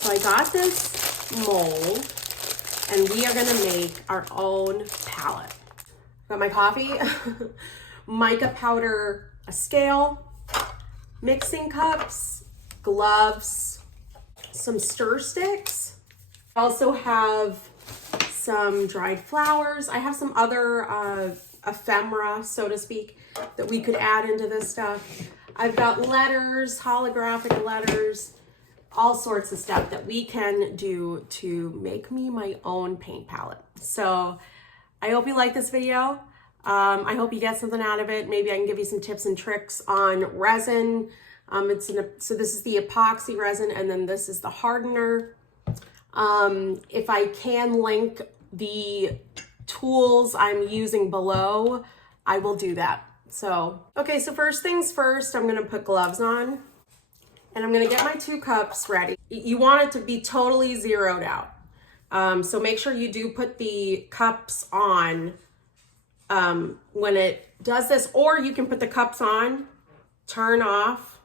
So I got this mold and we are gonna make our own palette. Got my coffee, mica powder, a scale, mixing cups, gloves, some stir sticks. I also have some dried flowers. I have some other ephemera, so to speak, that we could add into this stuff. I've got letters, holographic letters, all sorts of stuff that we can do to make me my own paint palette. So I hope you like this video. I hope you get something out of it. Maybe I can give you some tips and tricks on resin. So this is the epoxy resin, and then this is the hardener. If I can link the tools I'm using below, I will do that. So, okay, so first things first, I'm gonna put gloves on and I'm gonna get my 2 cups ready. You want it to be totally zeroed out. So make sure you do put the cups on when it does this, or you can put the cups on, turn off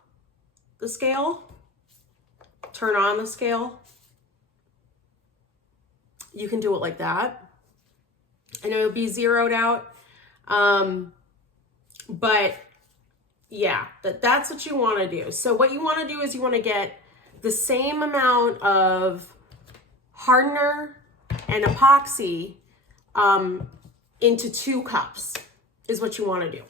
the scale, turn on the scale. You can do it like that and it'll be zeroed out. But yeah, that's what you want to do. So what you want to do is you want to get the same amount of hardener and epoxy into 2 cups is what you want to do.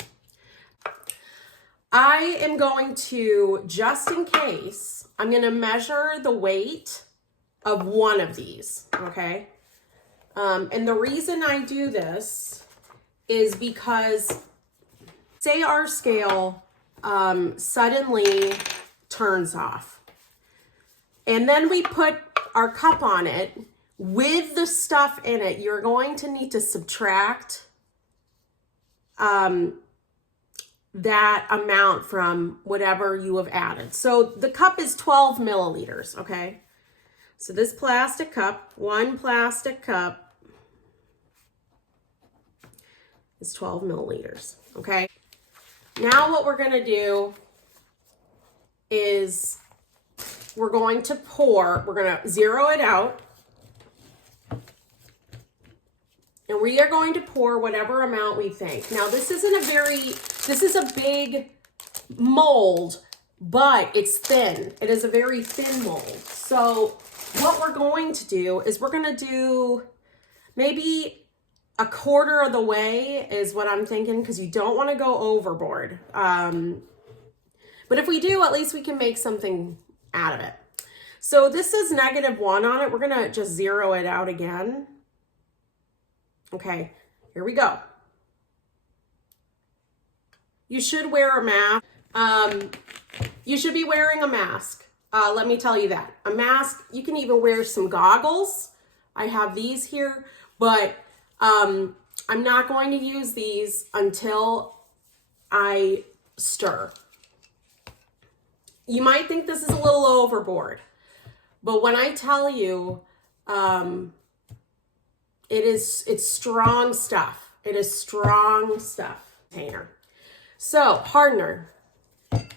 I am going to, just in case, I'm going to measure the weight of one of these, okay? And the reason I do this is because say our scale suddenly turns off and then we put our cup on it with the stuff in it, you're going to need to subtract that amount from whatever you have added. So the cup is 12 milliliters, okay? So this plastic cup, 1 plastic cup is 12 milliliters, okay? Now what we're gonna do is we're going to pour, we're gonna zero it out, and we are going to pour whatever amount we think. Now this is a big mold, but it's thin. It is a very thin mold. So what we're going to do is we're gonna do maybe a quarter of the way is what I'm thinking, because you don't want to go overboard. But if we do, at least we can make something out of it. So this is -1 on it. We're going to just zero it out again. Okay, here we go. You should wear a mask. You should be wearing a mask. Let me tell you that. A mask, you can even wear some goggles. I have these here, but I'm not going to use these until I stir. You might think this is a little overboard, but when I tell you, it's strong stuff. It is strong stuff. Container. So hardener. I'm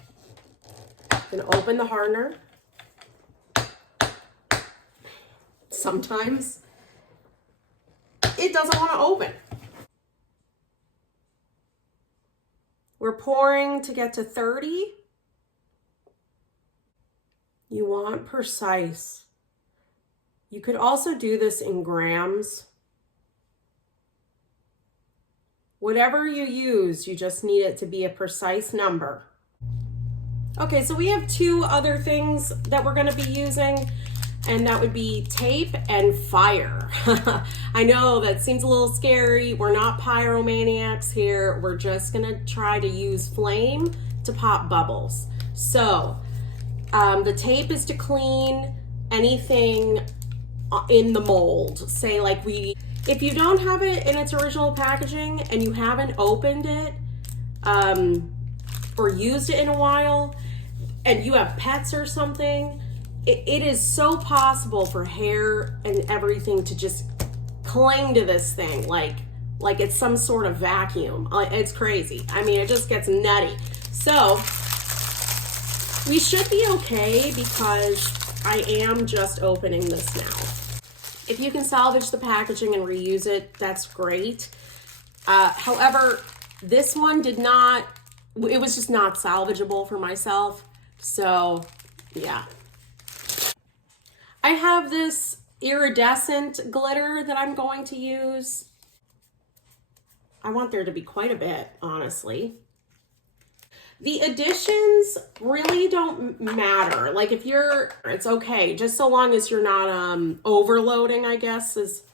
gonna open the hardener. Sometimes it doesn't want to open. We're pouring to get to 30. You want precise. You could also do this in grams. Whatever you use, you just need it to be a precise number. Okay, so we have 2 other things that we're going to be using, and that would be tape and fire. I know that seems a little scary. We're not pyromaniacs here. We're just gonna try to use flame to pop bubbles. So the tape is to clean anything in the mold. Say like if you don't have it in its original packaging and you haven't opened it or used it in a while and you have pets or something, it is so possible for hair and everything to just cling to this thing like it's some sort of vacuum. It's crazy. I mean, it just gets nutty. So we should be okay because I am just opening this now. If you can salvage the packaging and reuse it, that's great. However, this one did not, it was just not salvageable for myself. So yeah. I have this iridescent glitter that I'm going to use. I want there to be quite a bit, honestly. The additions really don't matter. Like if you're, it's okay, just so long as you're not overloading, I guess is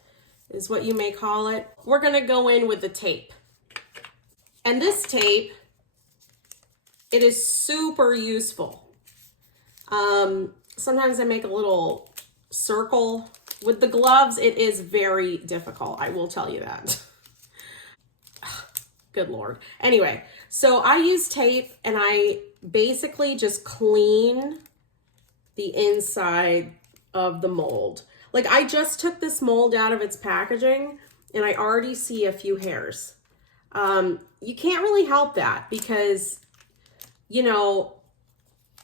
what you may call it. We're gonna go in with the tape. And this tape, it is super useful. Sometimes I make a little circle. With the gloves, it is very difficult, I will tell you that. Good Lord. Anyway, so I use tape and I basically just clean the inside of the mold. Like I just took this mold out of its packaging and I already see a few hairs. You can't really help that because, you know,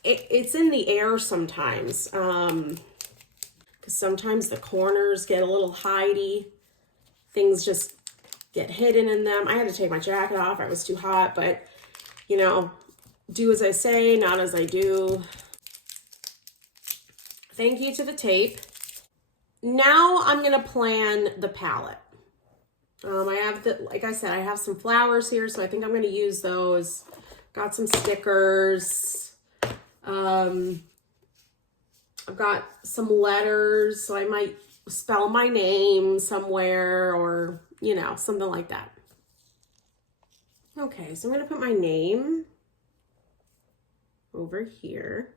it's in the air sometimes. Because sometimes the corners get a little hidey. Things just get hidden in them. I had to take my jacket off. I was too hot, but you know, do as I say, not as I do. Thank you to the tape. Now I'm gonna plan the palette. I have like I said, I have some flowers here, so I think I'm gonna use those. Got some stickers. I've got some letters, so I might spell my name somewhere or, you know, something like that. Okay, so I'm gonna put my name over here,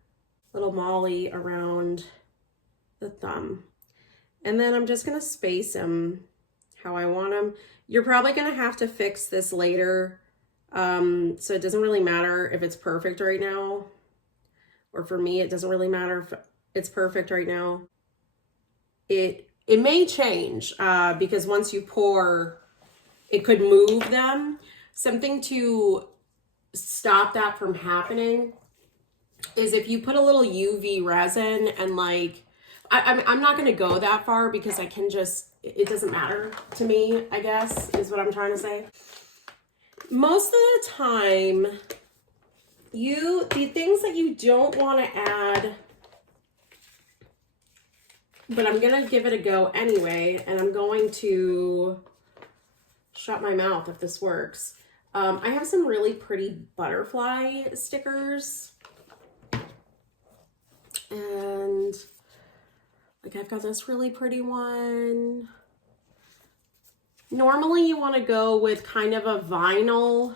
little Molly around the thumb. And then I'm just gonna space them how I want them. You're probably gonna have to fix this later. So it doesn't really matter if it's perfect right now. Or for me, it doesn't really matter if it's perfect right now. It may change because once you pour, it could move them. Something to stop that from happening is if you put a little UV resin and like, I'm not going to go that far because I can just, it doesn't matter to me, I guess, is what I'm trying to say. Most of the time, the things that you don't want to add, but I'm going to give it a go anyway, and I'm going to shut my mouth if this works. I have some really pretty butterfly stickers. And like I've got this really pretty one. Normally you want to go with kind of a vinyl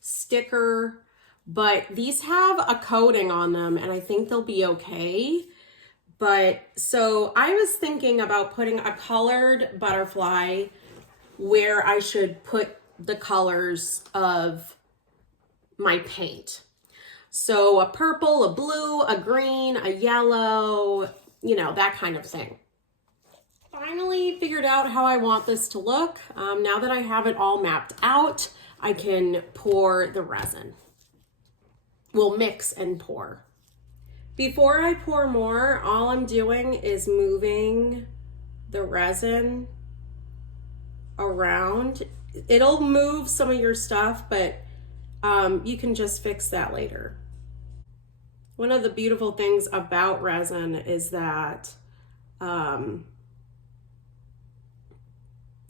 sticker, but these have a coating on them and I think they'll be okay. But so I was thinking about putting a colored butterfly where I should put the colors of my paint. So a purple, a blue, a green, a yellow, you know, that kind of thing. Finally figured out how I want this to look. Now that I have it all mapped out, I can pour the resin. We'll mix and pour. Before I pour more, all I'm doing is moving the resin around. It'll move some of your stuff, but you can just fix that later. One of the beautiful things about resin is that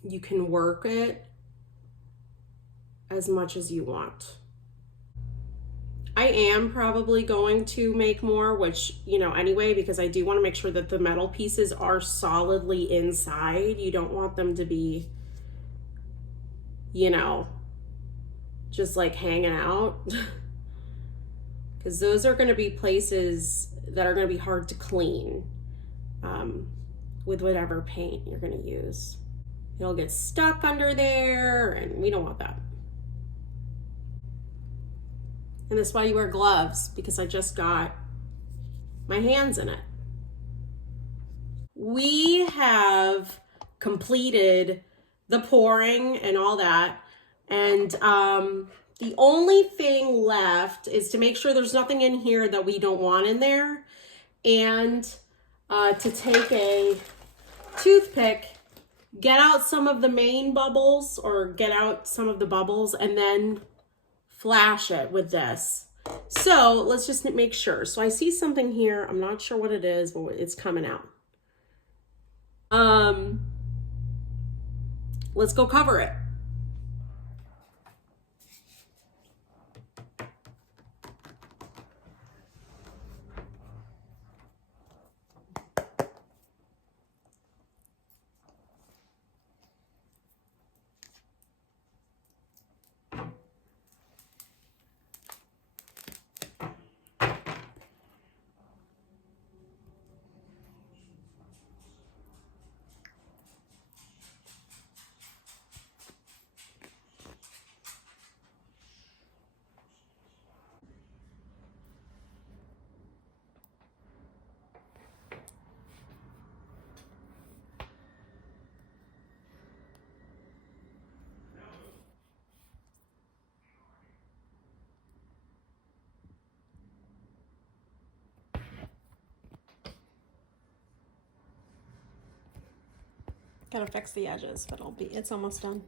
you can work it as much as you want. I am probably going to make more, which, you know, anyway, because I do want to make sure that the metal pieces are solidly inside. You don't want them to be, you know, just like hanging out. Because those are going to be places that are going to be hard to clean with whatever paint you're going to use. It'll get stuck under there and we don't want that. And that's why you wear gloves, because I just got my hands in it. We have completed the pouring and all that. And the only thing left is to make sure there's nothing in here that we don't want in there. and to take a toothpick, get out some of the main bubbles or get out some of the bubbles and then flash it with this. So let's just make sure. So I see something here. I'm not sure what it is, but it's coming out. Let's go cover it. Gotta fix the edges, but it's almost done.